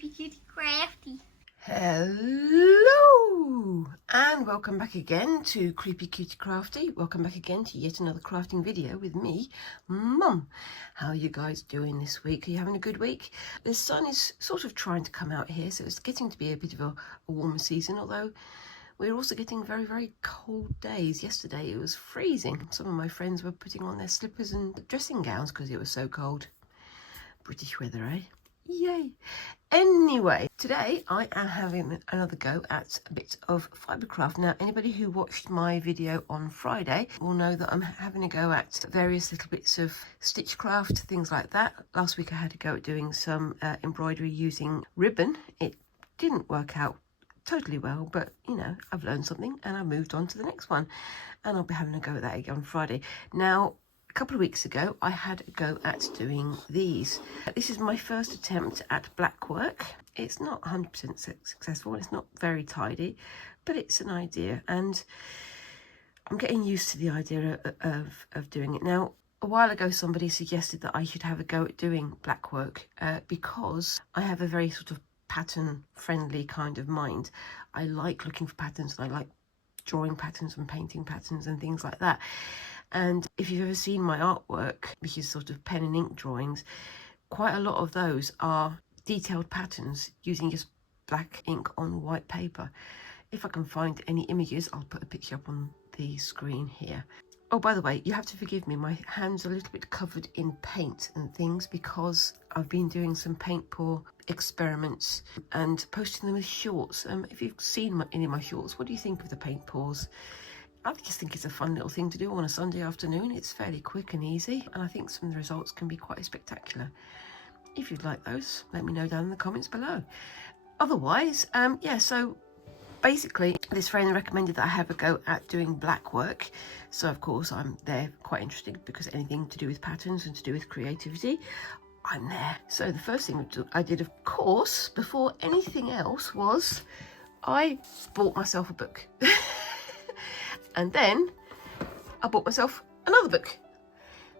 Creepy Cutie Crafty. Hello and welcome back again to Creepy Cutie Crafty. Welcome back again to yet another crafting video with me, Mum. How are you guys doing this week? Are you having a good week? The sun is sort of trying to come out here, so it's getting to be a bit of a warmer season, although we're also getting very, very cold days. Yesterday it was freezing. Some of my friends were putting on their slippers and dressing gowns because it was so cold. British weather, eh? Yay! Anyway, today I am having another go at a bit of fibercraft. Now, anybody who watched my video on Friday will know that I'm having a go at various little bits of stitchcraft, things like that. Last week I had a go at doing some embroidery using ribbon. It didn't work out totally well, but you know, I've learned something and I moved on to the next one, and I'll be having a go at that again on Friday. Now, a couple of weeks ago I had a go at doing these. This is my first attempt at Blackwork. It's not 100% successful, it's not very tidy, but it's an idea and I'm getting used to the idea of doing it. Now, a while ago somebody suggested that I should have a go at doing Blackwork because I have a very sort of pattern friendly kind of mind. I like looking for patterns and I like drawing patterns and painting patterns and things like that. And if you've ever seen my artwork, which is sort of pen and ink drawings, quite a lot of those are detailed patterns using just black ink on white paper. If I can find any images, I'll put a picture up on the screen here. Oh, by the way, you have to forgive me, my hands are a little bit covered in paint and things because I've been doing some paint pour experiments and posting them as shorts. If you've seen any of my shorts, what do you think of the paint pours? I just think it's a fun little thing to do on a Sunday afternoon. It's fairly quick and easy, and I think some of the results can be quite spectacular. If you'd like those, let me know down in the comments below. Otherwise, yeah, so basically this friend recommended that I have a go at doing Blackwork. So of course I'm there quite interested because anything to do with patterns and to do with creativity, I'm there. So the first thing I did, of course, before anything else, was I bought myself a book. And then I bought myself another book.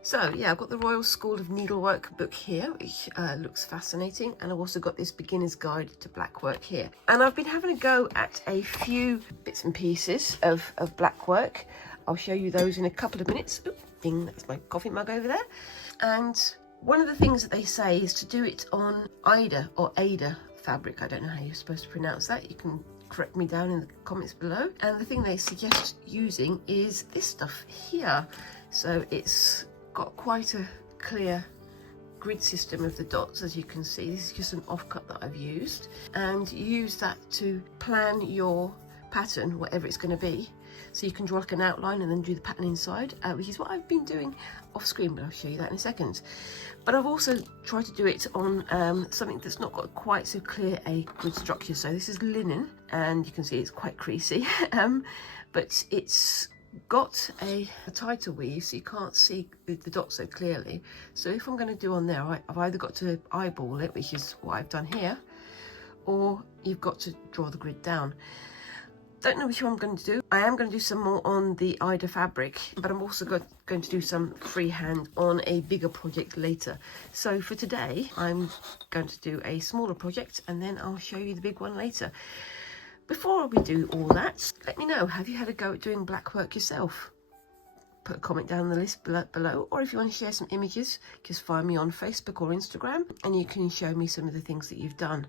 So yeah, I've got the Royal School of Needlework book here, which looks fascinating. And I've also got this beginner's guide to Blackwork here. And I've been having a go at a few bits and pieces of Blackwork. I'll show you those in a couple of minutes. Oop, ding, that's my coffee mug over there. And one of the things that they say is to do it on Ida or Ada fabric. I don't know how you're supposed to pronounce that. You can correct me down in the comments below. And the thing they suggest using is this stuff here. So it's got quite a clear grid system of the dots, as you can see. This is just an offcut that I've used, and you use that to plan your pattern, whatever it's going to be. So you can draw like an outline and then do the pattern inside, which is what I've been doing off screen, but I'll show you that in a second. But I've also tried to do it on something that's not got quite so clear a grid structure. So this is linen, and you can see it's quite creasy, but it's got a tighter weave, so you can't see the dots so clearly. So if I'm going to do on there, I've either got to eyeball it, which is what I've done here, or you've got to draw the grid down. Don't know which one I'm going to do. I am going to do some more on the Ida fabric, but I'm also going to do some freehand on a bigger project later. So for today, I'm going to do a smaller project and then I'll show you the big one later. Before we do all that, let me know, have you had a go at doing Blackwork yourself? Put a comment down the list below, or if you want to share some images, just find me on Facebook or Instagram and you can show me some of the things that you've done,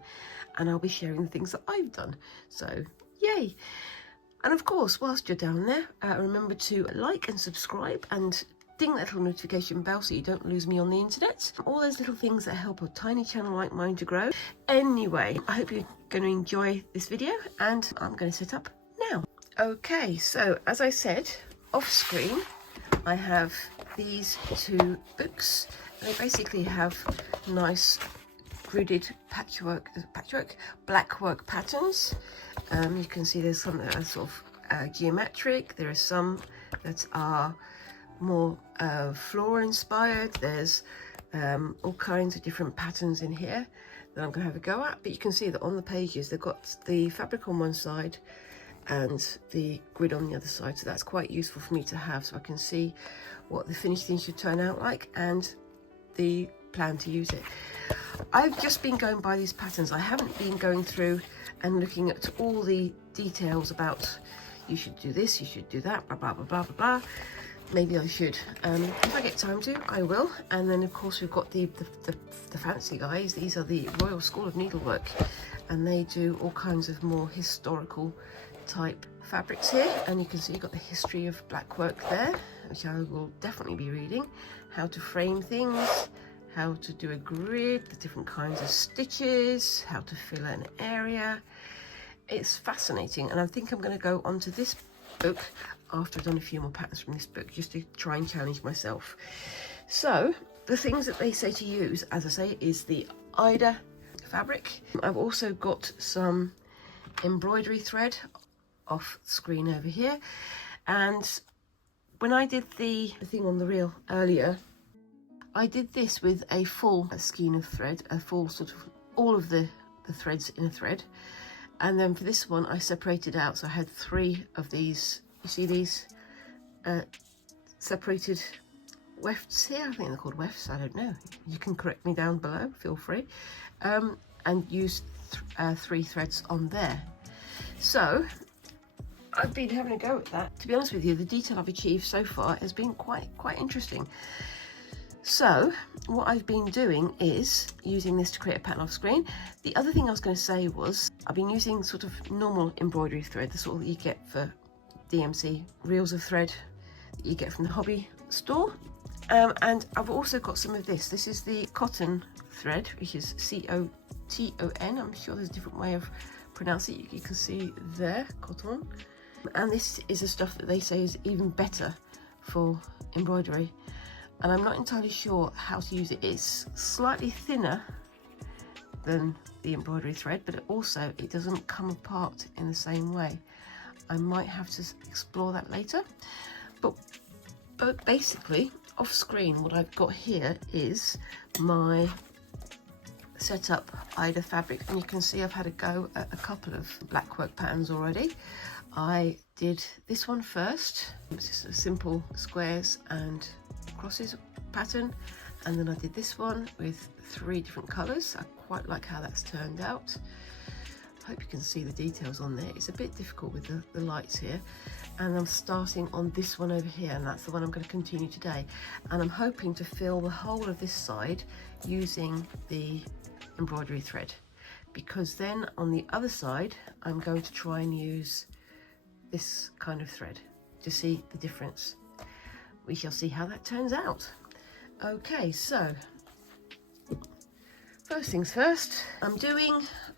and I'll be sharing the things that I've done. So yay. And of course, whilst you're down there, remember to like and subscribe and ding that little notification bell so you don't lose me on the internet. All those little things that help a tiny channel like mine to grow. Anyway, I hope you're going to enjoy this video, and I'm going to set up now. Okay, so as I said, off screen I have these two books. They basically have nice gridded Blackwork patterns. You can see there's some that are sort of geometric. There are some that are more floral inspired. There's all kinds of different patterns in here that I'm going to have a go at. But you can see that on the pages they've got the fabric on one side and the grid on the other side. So that's quite useful for me to have, so I can see what the finished thing should turn out like and the plan to use it. I've just been going by these patterns. I haven't been going through and looking at all the details about you should do this, you should do that, blah, blah, blah, blah, blah, blah. Maybe I should. If I get time to, I will. And then, of course, we've got the fancy guys. These are the Royal School of Needlework. And they do all kinds of more historical type fabrics here. And you can see you've got the history of Blackwork there, which I will definitely be reading. How to frame things, how to do a grid, the different kinds of stitches, how to fill an area. It's fascinating. And I think I'm going to go onto this book after I've done a few more patterns from this book, just to try and challenge myself. So the things that they say to use, as I say, is the Ida fabric. I've also got some embroidery thread off screen over here, and when I did the thing on the reel earlier, I did this with a full skein of thread, a full sort of all of the threads in a thread. And then for this one I separated out, so I had 3 of these. You see these separated wefts here? I think they're called wefts, I don't know. You can correct me down below, feel free. And use 3 threads on there. So I've been having a go at that. To be honest with you, the detail I've achieved so far has been quite interesting. So what I've been doing is using this to create a pattern off screen. The other thing I was going to say was I've been using sort of normal embroidery thread, the sort that you get for DMC, reels of thread that you get from the hobby store. And I've also got some of this. This is the cotton thread, which is C-O-T-O-N. I'm sure there's a different way of pronouncing it. You can see there, cotton. And this is the stuff that they say is even better for embroidery. And I'm not entirely sure how to use it. It's slightly thinner than the embroidery thread, but it doesn't come apart in the same way. I might have to explore that later. But basically, off screen, what I've got here is my setup Ida fabric, and you can see I've had a go at a couple of Blackwork patterns already. I did this one first. It's just a simple squares and crosses pattern, and then I did this one with 3 different colours. I quite like how that's turned out. I hope you can see the details on there. It's a bit difficult with the lights here. And I'm starting on this one over here, and that's the one I'm going to continue today. And I'm hoping to fill the whole of this side using the embroidery thread, because then on the other side I'm going to try and use this kind of thread to see the difference. We shall see how that turns out. Okay, so first things first, I'll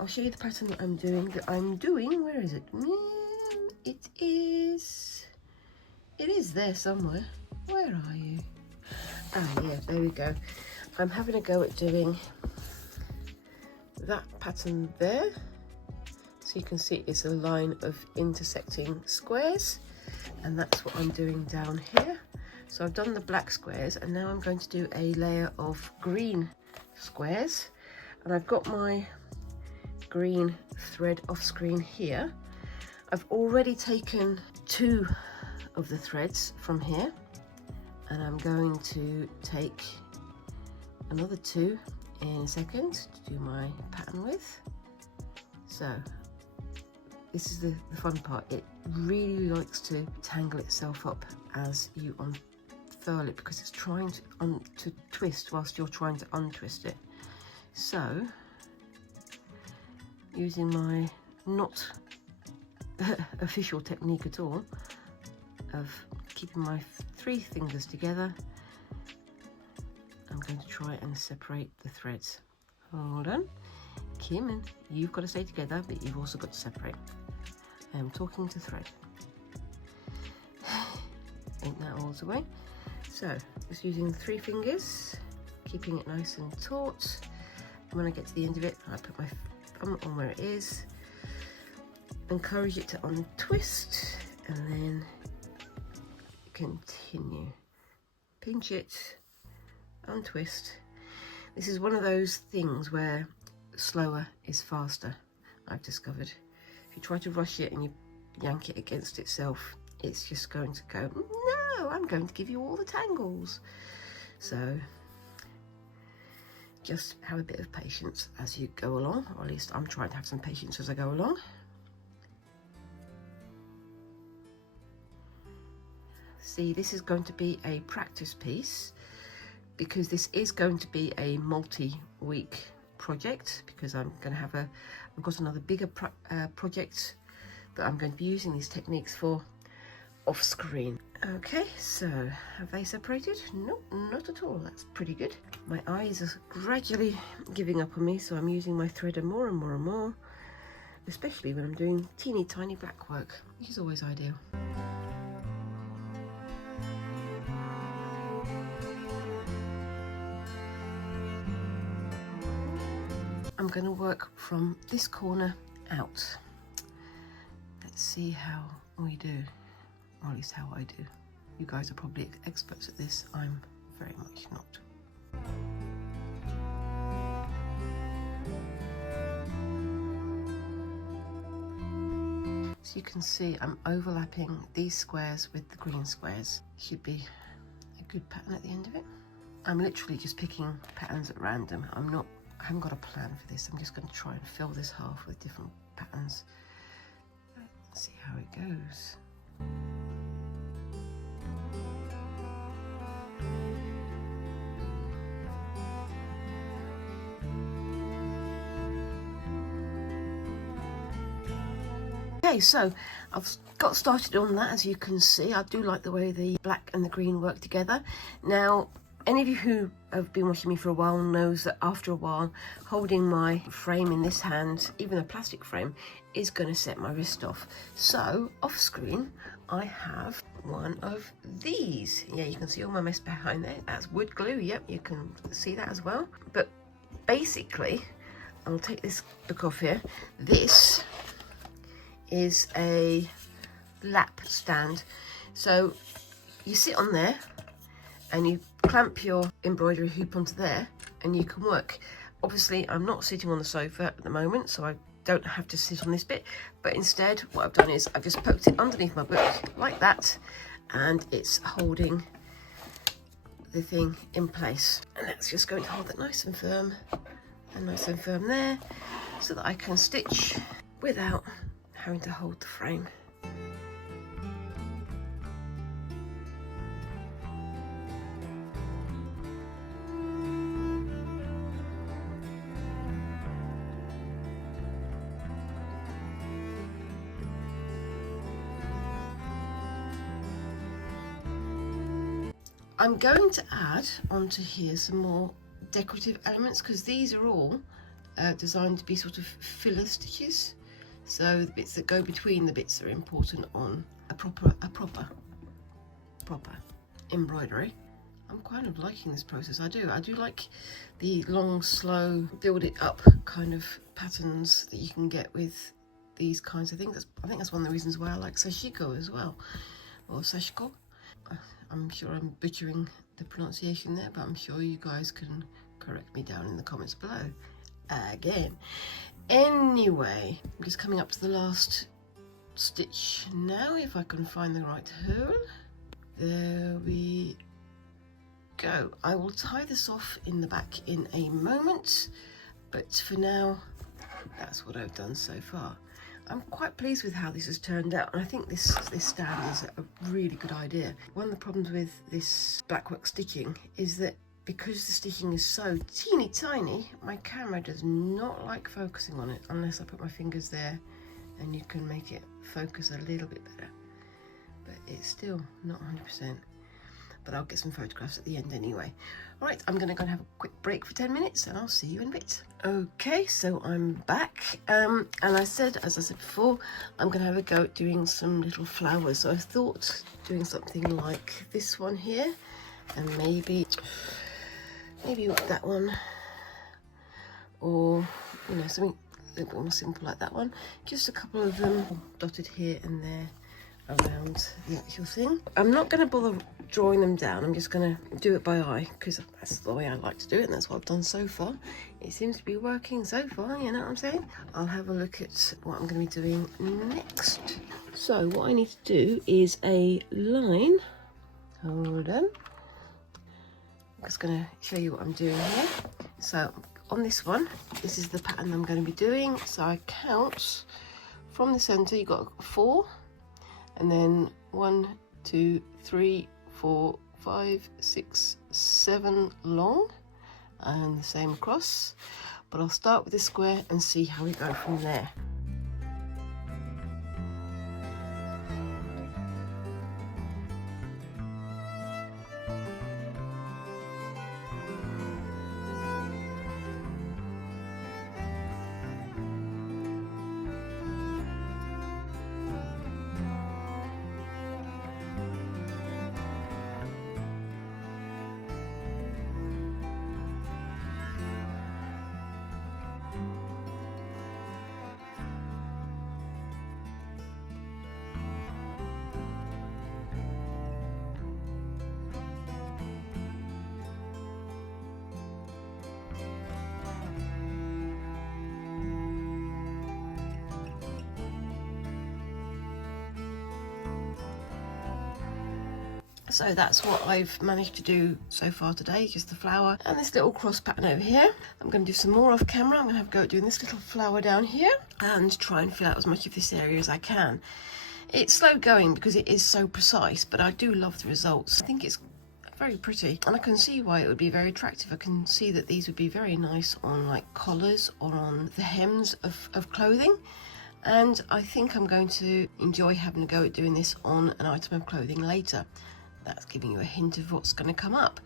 show you the pattern that I'm doing. Where is it? It is there somewhere. Where are you? Ah, yeah, there we go. I'm having a go at doing that pattern there. So you can see it's a line of intersecting squares, and that's what I'm doing down here. So I've done the black squares, and now I'm going to do a layer of green squares. And I've got my green thread off screen here. I've already taken 2 of the threads from here, and I'm going to take another 2 in a second to do my pattern with. So this is the fun part. It really likes to tangle itself up as you unfurl it, because it's trying to twist whilst you're trying to untwist it. So using my not official technique at all of keeping my 3 fingers together, I'm going to try and separate the threads. Hold on, Kim, and you've got to stay together, but you've also got to separate. I am talking to thread. Ain't that all the way? So just using 3 fingers, keeping it nice and taut. And when I get to the end of it, I put my thumb on where it is, encourage it to untwist, and then continue. Pinch it, untwist. This is one of those things where slower is faster, I've discovered. If you try to rush it and you yank it against itself, it's just going to go, no, I'm going to give you all the tangles. So just have a bit of patience as you go along, or at least I'm trying to have some patience as I go along. See, this is going to be a practice piece because this is going to be a multi-week project, because I'm going to have I've got another bigger project that I'm going to be using these techniques for off screen. Okay, so have they separated? No, not at all. That's pretty good. My eyes are gradually giving up on me, so I'm using my threader more and more and more, especially when I'm doing teeny tiny black work, which is always ideal. I'm going to work from this corner out. Let's see how we do, or at least how I do. You guys are probably experts at this. I'm very much not. So you can see I'm overlapping these squares with the green squares. Should be a good pattern at the end of it. I'm literally just picking patterns at random. I haven't got a plan for this. I'm just going to try and fill this half with different patterns. Let's see how it goes. Okay, so I've got started on that. As you can see, I do like the way the black and the green work together. Now, any of you who have been watching me for a while knows that after a while, holding my frame in this hand, even a plastic frame, is going to set my wrist off. So off screen, I have one of these. Yeah, you can see all my mess behind there. That's wood glue. Yep, you can see that as well. But basically, I'll take this book off here. This is a lap stand. So you sit on there and you clamp your embroidery hoop onto there and you can work. Obviously, I'm not sitting on the sofa at the moment, so I don't have to sit on this bit, but instead what I've done is I've just poked it underneath my book like that, and it's holding the thing in place, and that's just going to hold it nice and firm there, so that I can stitch without having to hold the frame. I'm going to add onto here some more decorative elements, because these are all designed to be sort of filler stitches. So the bits that go between the bits are important on a proper embroidery. I'm kind of liking this process. I do like the long, slow, build it up kind of patterns that you can get with these kinds of things. I think that's one of the reasons why I like sashiko as well, or sashiko. I'm sure I'm butchering the pronunciation there, but I'm sure you guys can correct me down in the comments below again. Anyway, I'm just coming up to the last stitch now, if I can find the right hole. There we go. I will tie this off in the back in a moment, but for now, that's what I've done so far. I'm quite pleased with how this has turned out, and I think this stand is a really good idea. One of the problems with this Blackwork stitching is that because the stitching is so teeny tiny, my camera does not like focusing on it unless I put my fingers there, and you can make it focus a little bit better. But it's still not 100%. But I'll get some photographs at the end anyway. All right, I'm gonna go and have a quick break for 10 minutes and I'll see you in a bit. Okay, so I'm back. And as I said before, I'm gonna have a go at doing some little flowers. So I thought doing something like this one here, and maybe that one, or something a little bit more simple like that one. Just a couple of them dotted here and there around the actual thing. I'm not going to bother drawing them down. I'm just going to do it by eye, because that's the way I like to do it, and that's what I've done so far. It seems to be working so far, you know what I'm saying? I'll have a look at what I'm going to be doing next. So what I need to do is a line. Hold on. I'm just going to show you what I'm doing here. So on this one, this is the pattern I'm going to be doing. So I count from the center, you've got 4, and then 1, 2, 3, 4, 5, 6, 7 long, and the same across. But I'll start with the square and see how we go from there. So that's what I've managed to do so far today, just the flower and this little cross pattern over here. I'm going to do some more off camera. I'm going to have a go at doing this little flower down here and try and fill out as much of this area as I can. It's slow going because it is so precise, but I do love the results. I think it's very pretty, and I can see why it would be very attractive. I can see that these would be very nice on like collars or on the hems of clothing. And I think I'm going to enjoy having a go at doing this on an item of clothing later. That's giving you a hint of what's going to come up.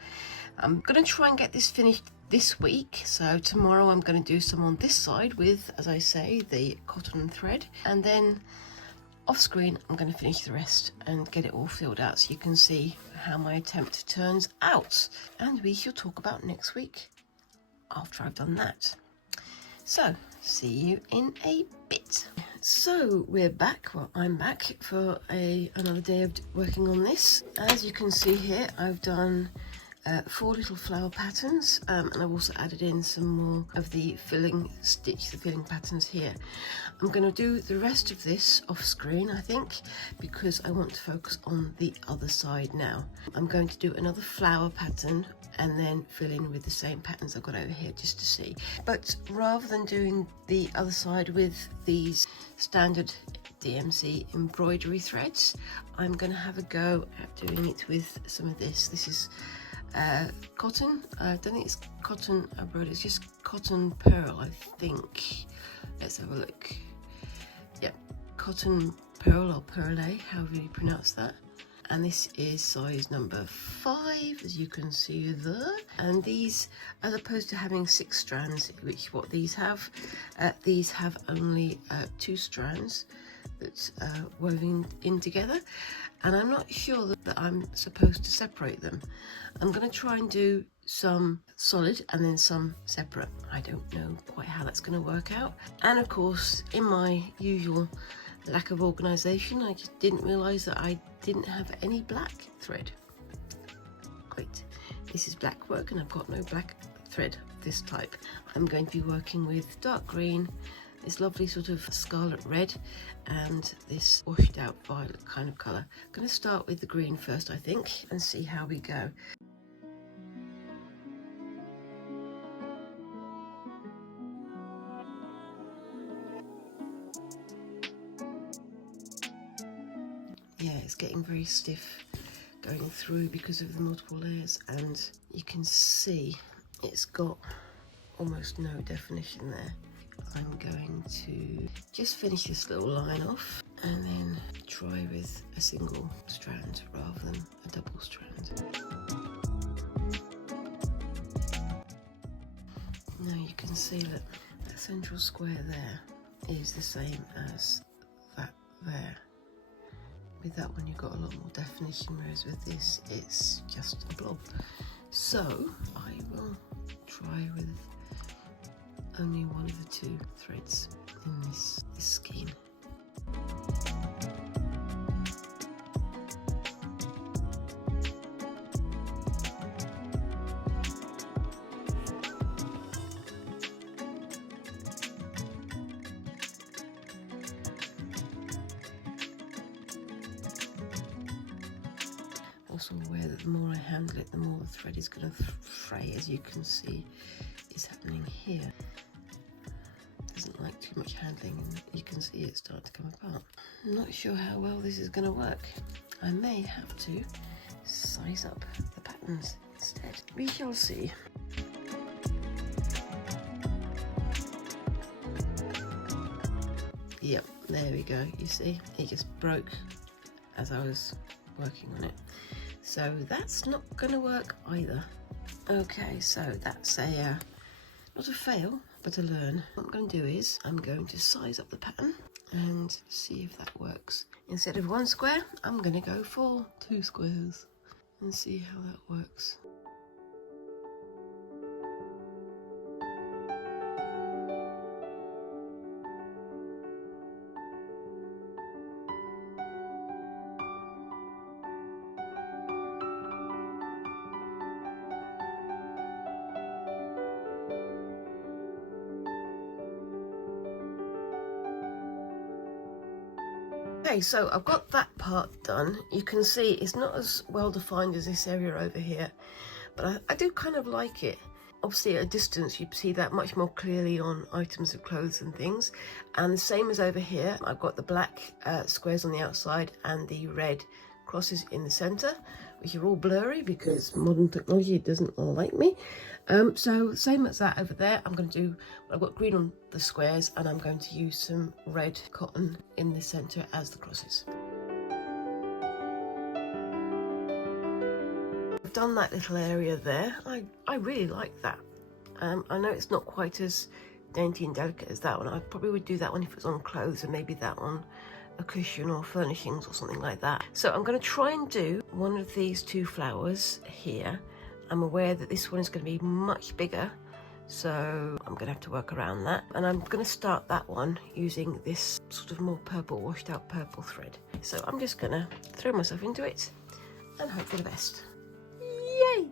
I'm going to try and get this finished this week. So tomorrow I'm going to do some on this side with, as I say, the cotton thread. And then off screen, I'm going to finish the rest and get it all filled out so you can see how my attempt turns out. And we shall talk about next week after I've done that. So, see you in a bit. So we're back, well I'm back for another day of working on this. As you can see here, I've done 4 little flower patterns, and I've also added in some more of the filling patterns here. I'm going to do the rest of this off screen, I think, because I want to focus on the other side now. I'm going to do another flower pattern and then fill in with the same patterns I've got over here just to see. But rather than doing the other side with these standard DMC embroidery threads, I'm going to have a go at doing it with some of this. This is cotton. I don't think it's cotton embroidery, it's just cotton pearl, I think. Let's have a look. Yep, cotton pearl or pearl, however you pronounce that. And this is size number 5, as you can see there. And these, as opposed to having 6 strands, which what these have only 2 strands that's woven in together. And I'm not sure that I'm supposed to separate them. I'm going to try and do some solid and then some separate. I don't know quite how that's going to work out. And of course, in my usual lack of organisation, I just didn't realise that I didn't have any black thread. Great. This is Blackwork and I've got no black thread of this type. I'm going to be working with dark green, this lovely sort of scarlet red, and this washed out violet kind of colour. I'm going to start with the green first, I think, and see how we go. Yeah, it's getting very stiff going through because of the multiple layers, and you can see it's got almost no definition there. I'm going to just finish this little line off and then try with a single strand rather than a double strand. Now you can see that that central square there is the same as that there. With that one you've got a lot more definition, whereas with this it's just a blob. So I will try with only one of the 2 threads in this scheme. Also aware that the more I handle it, the more the thread is going to fray. As you can see, is happening here. Doesn't like too much handling, and you can see it start to come apart. I'm not sure how well this is going to work. I may have to size up the patterns instead. We shall see. Yep, there we go. You see, it just broke as I was working on it. So that's not going to work either. Okay, so that's a not a fail, but a learn. What I'm going to do is I'm going to size up the pattern and see if that works. Instead of 1 square, I'm going to go for 2 squares and see how that works. Okay, so I've got that part done. You can see it's not as well defined as this area over here, but I do kind of like it. Obviously at a distance you'd see that much more clearly on items of clothes and things. And the same as over here, I've got the black squares on the outside and the red crosses in the center, which are all blurry because modern technology doesn't like me. So same as that over there. I'm going to do, I've got green on the squares and I'm going to use some red cotton in the center as the crosses. I've done that little area there. I really like that. I know it's not quite as dainty and delicate as that one. I probably would do that one if it was on clothes, and maybe that on a cushion or furnishings or something like that. So I'm going to try and do one of these 2 flowers here. I'm aware that this one is going to be much bigger, so I'm going to have to work around that. And I'm going to start that one using this sort of more purple, washed out purple thread. So I'm just going to throw myself into it and hope for the best. Yay!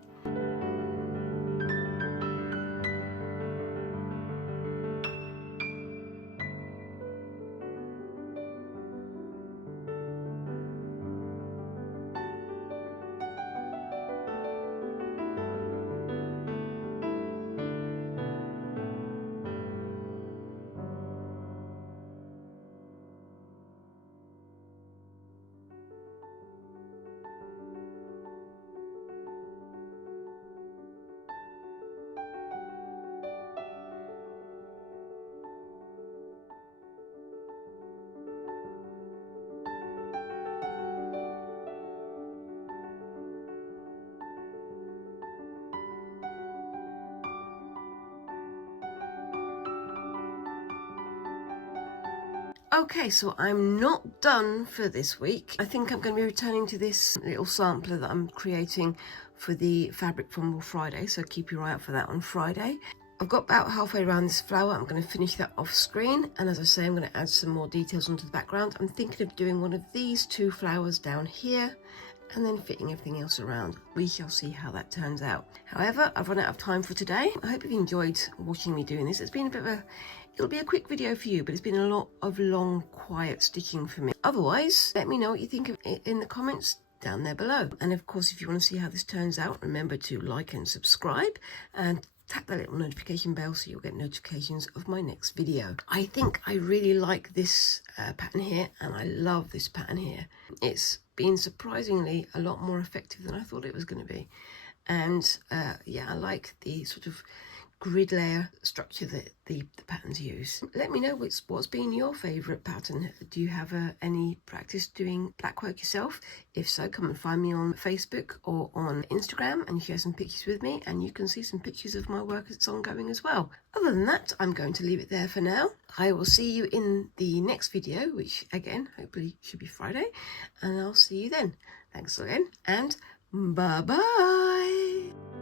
Okay, so I'm not done for this week. I think I'm going to be returning to this little sampler that I'm creating for the Fabric Fumble Friday, so keep your eye out for that on Friday. I've got about halfway around this flower. I'm going to finish that off screen, and as I say, I'm going to add some more details onto the background. I'm thinking of doing one of these 2 flowers down here and then fitting everything else around. We shall see how that turns out. However, I've run out of time for today. I hope you've enjoyed watching me doing this. It's been a bit of a, it'll be a quick video for you, but it's been a lot of long, quiet stitching for me. Otherwise, let me know what you think of it in the comments down there below. And of course, if you want to see how this turns out, remember to like and subscribe and tap that little notification bell so you'll get notifications of my next video. I think I really like this pattern here, and I love this pattern here. It's been surprisingly a lot more effective than I thought it was going to be. And yeah, I like the sort of grid layer structure that the patterns use. Let me know what's been your favourite pattern. Do you have any practice doing blackwork yourself? If so, come and find me on Facebook or on Instagram and share some pictures with me, and you can see some pictures of my work as it's ongoing as well. Other than that, I'm going to leave it there for now. I will see you in the next video, which again hopefully should be Friday, and I'll see you then. Thanks again, and bye bye.